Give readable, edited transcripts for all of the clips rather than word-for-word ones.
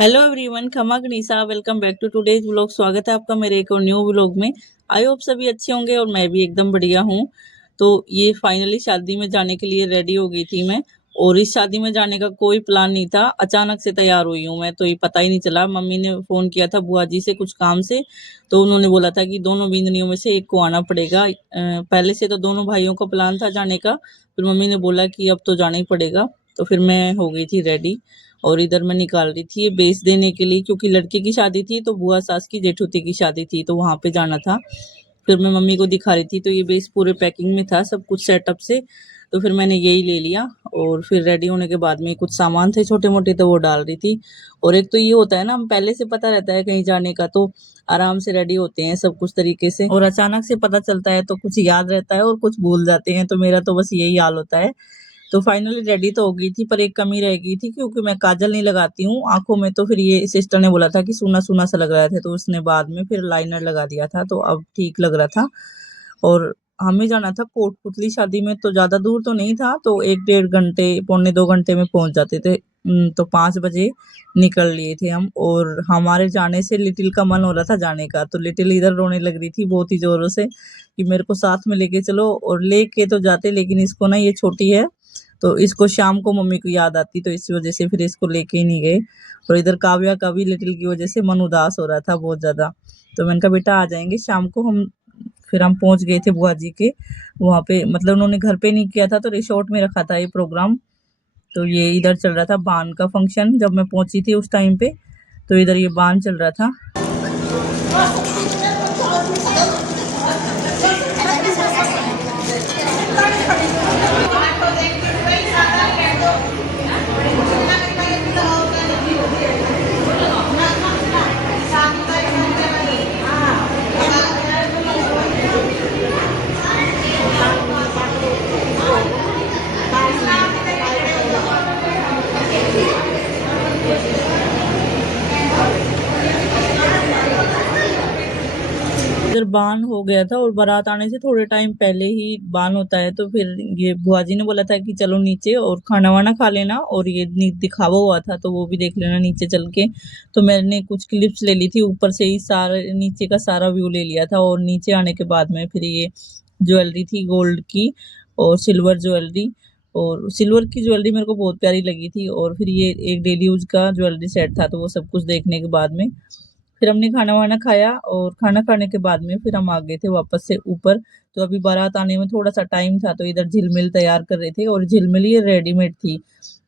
Hello everyone, खमा गनीसा, welcome back to today's vlog. स्वागत है आपका मेरे एक और न्यू व्लॉग में। आई होप सभी अच्छे होंगे और मैं भी एकदम बढ़िया हूँ। तो ये फाइनली शादी में जाने के लिए रेडी हो गई थी मैं। और इस शादी में जाने का कोई प्लान नहीं था, अचानक से तैयार हुई हूँ मैं, तो ये पता ही नहीं चला। मम्मी ने फ़ोन किया था बुआ जी से कुछ काम से, तो उन्होंने बोला था कि दोनों बिंदनियों में से एक को आना पड़ेगा। पहले से तो दोनों भाइयों का प्लान था जाने का, फिर मम्मी ने बोला कि अब तो जाना ही पड़ेगा। तो फिर मैं हो गई थी रेडी और इधर मैं निकाल रही थी ये बेच देने के लिए, क्योंकि लड़के की शादी थी तो बुआ सास की जेठूती की शादी थी, तो वहाँ पे जाना था। फिर मैं मम्मी को दिखा रही थी, तो ये बेस पूरे पैकिंग में था सब कुछ सेटअप से, तो फिर मैंने यही ले लिया। और फिर रेडी होने के बाद में कुछ सामान थे छोटे मोटे, तो वो डाल रही थी। और एक तो ये होता है ना, हम पहले से पता रहता है कहीं जाने का तो आराम से रेडी होते हैं सब कुछ तरीके से, और अचानक से पता चलता है तो कुछ याद रहता है और कुछ भूल जाते हैं। तो मेरा तो बस यही हाल होता है। तो फाइनली रेडी तो हो गई थी, पर एक कमी रह गई थी, क्योंकि मैं काजल नहीं लगाती हूँ आंखों में। तो फिर ये सिस्टर ने बोला था कि सूना सूना सा लग रहा था, तो उसने बाद में फिर लाइनर लगा दिया था, तो अब ठीक लग रहा था। और हमें जाना था कोटपुतली शादी में, तो ज्यादा दूर तो नहीं था, तो 1-1.5 घंटे पौने 2 घंटे में पहुंच जाते थे। तो 5 बजे निकल लिए थे हम। और हमारे जाने से लिटिल का मन हो रहा था जाने का, तो लिटिल इधर रोने लग रही थी बहुत ही जोरों से कि मेरे को साथ में लेके चलो। और लेके तो जाते, लेकिन इसको ना, ये छोटी है तो इसको शाम को मम्मी को याद आती, तो इस वजह से फिर इसको लेके ही नहीं गए। और इधर काव्या का भी लिटिल की वजह से मन उदास हो रहा था बहुत ज्यादा। तो मैंने कहा बेटा आ जाएंगे शाम को हम। फिर हम पहुंच गए थे बुआ जी के वहां पे, मतलब उन्होंने घर पे नहीं किया था, तो रिसोर्ट में रखा था ये प्रोग्राम। तो ये इधर चल रहा था बान का फंक्शन, जब मैं पहुंची थी उस टाइम पे, तो इधर ये बान चल रहा था। इधर बान हो गया था, और बारात आने से थोड़े टाइम पहले ही बान होता है। तो फिर ये बुआ जी ने बोला था कि चलो नीचे और खाना वाना खा लेना, और ये दिखावा हुआ था तो वो भी देख लेना नीचे चल के। तो मैंने कुछ क्लिप्स ले ली थी, ऊपर से ही सारा नीचे का सारा व्यू ले लिया था। और नीचे आने के बाद में फिर ये ज्वेलरी थी गोल्ड की और सिल्वर ज्वेलरी, और सिल्वर की ज्वेलरी मेरे को बहुत प्यारी लगी थी। और फिर ये एक डेली यूज का ज्वेलरी सेट था, तो वो सब कुछ देखने के बाद में फिर हमने खाना वाना खाया। और खाना खाने के बाद में फिर हम आ गए थे वापस से ऊपर। तो अभी बारात आने में थोड़ा सा टाइम था, तो इधर झिलमिल तैयार कर रहे थे, और झिलमिल ये रेडीमेड थी।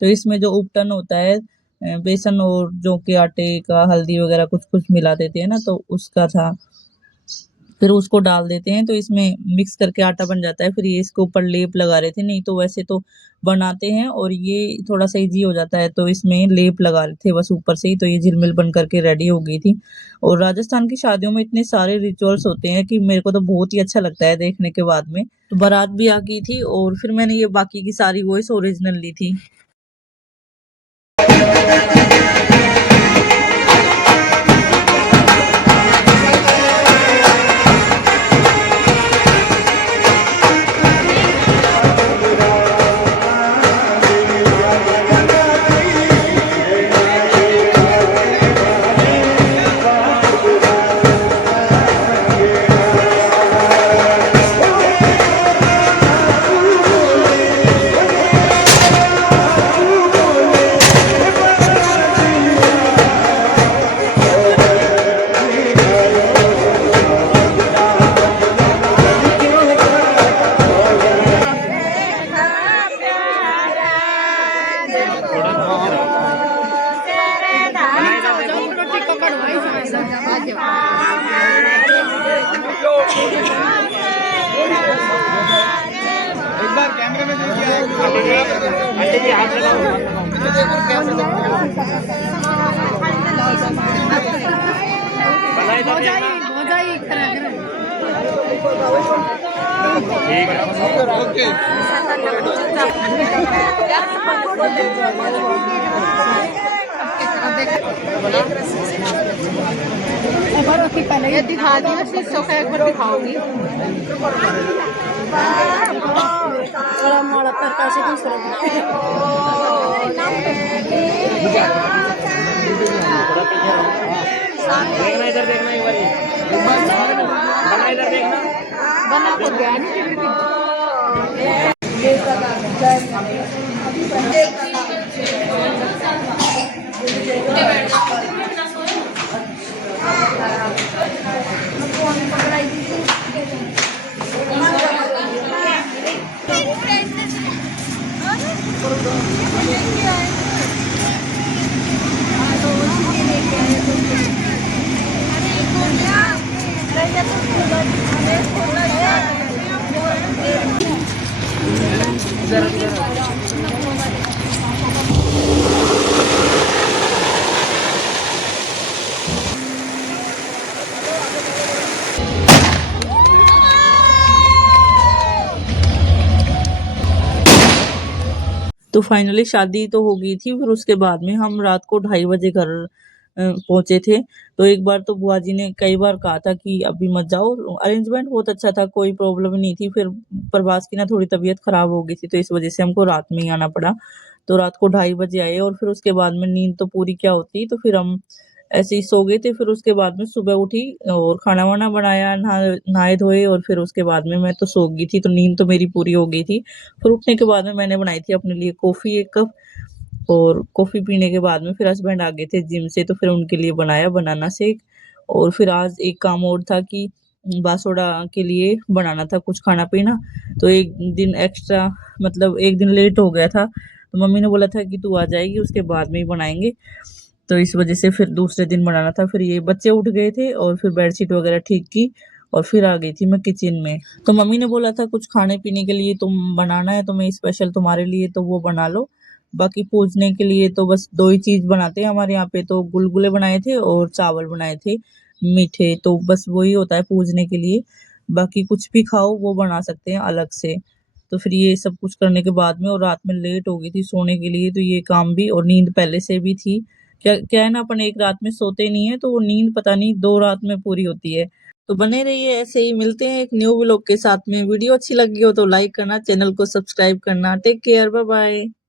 तो इसमें जो उपटन होता है, बेसन और जौ के आटे का हल्दी वगैरह कुछ कुछ मिला देते हैं ना, तो उसका था। फिर उसको डाल देते हैं, तो इसमें मिक्स करके आटा बन जाता है। फिर ये इसके ऊपर लेप लगा रहे थे, नहीं तो वैसे तो बनाते हैं और ये थोड़ा सा इजी हो जाता है, तो इसमें लेप लगा रहे थे बस ऊपर से ही। तो ये झिलमिल बन करके रेडी हो गई थी। और राजस्थान की शादियों में इतने सारे रिचुअल्स होते हैं कि मेरे को तो बहुत ही अच्छा लगता है देखने के बाद में। तो बारात भी आ गई थी, और फिर मैंने ये बाकी की सारी वॉइस ओरिजिनल ली थी। एक बार कैमरे में देखिए, आंटी जी हाथ लगाओ। ठीक है, ओके। पहले ये दिखा दी ना, शीशो का एक बार दिखाओगी। मोड़ा पर कैसे दूसरा देखना इधर देखना एक बार बना इधर देखना बना तो गया नहीं तो फाइनली शादी तो हो गई थी। फिर उसके बाद में हम रात को 2:30 बजे घर पहुंचे थे। तो एक बार तो बुआ जी ने कई बार कहा था कि अभी मत जाओ। अरेंजमेंट बहुत अच्छा था, कोई प्रॉब्लम नहीं थी। फिर प्रभास की ना थोड़ी तबीयत खराब हो गई थी, तो इस वजह से हमको रात में ही आना पड़ा। तो रात को 2:30 बजे आए और फिर उसके बाद में नींद तो पूरी क्या होती, तो फिर हम ऐसे ही सो गए थे। फिर उसके बाद में सुबह उठी और खाना वाना बनाया, नहाए धोए और फिर उसके बाद में मैं तो सो गई थी, तो नींद तो मेरी पूरी हो गई थी। फिर उठने के बाद में मैंने बनाई थी अपने लिए कॉफ़ी 1 कप, और कॉफ़ी पीने के बाद में फिर हस्बैंड आ गए थे जिम से, तो फिर उनके लिए बनाया बनाना शेक। और फिर आज एक काम और था कि बासोड़ा के लिए बनाना था कुछ खाना पीना। तो एक दिन एक्स्ट्रा, मतलब एक दिन लेट हो गया था, तो मम्मी ने बोला था कि तू आ जाएगी, उसके बाद में ही बनाएंगे। तो इस वजह से फिर दूसरे दिन बनाना था। फिर ये बच्चे उठ गए थे और फिर बेडशीट वगैरह ठीक की और फिर आ गई थी मैं किचन में। तो मम्मी ने बोला था कुछ खाने पीने के लिए तुम बनाना है, तुम्हें स्पेशल तुम्हारे लिए, तो वो बना लो। बाकी पूजने के लिए तो बस 2 ही चीज़ बनाते हैं हमारे यहाँ पे, तो गुलगुले बनाए थे और चावल बनाए थे मीठे, तो बस वही होता है पूजने के लिए। बाकी कुछ भी खाओ वो बना सकते हैं अलग से। तो फिर ये सब कुछ करने के बाद में और रात में लेट हो गई थी सोने के लिए, तो ये काम भी, और नींद पहले से भी थी। क्या क्या है ना, अपन एक रात में सोते नहीं है, तो वो नींद पता नहीं 2 रात में पूरी होती है। तो बने रहिए ऐसे ही, मिलते हैं एक न्यू व्लॉग के साथ में। वीडियो अच्छी लगी हो तो लाइक करना, चैनल को सब्सक्राइब करना। Take care, bye bye.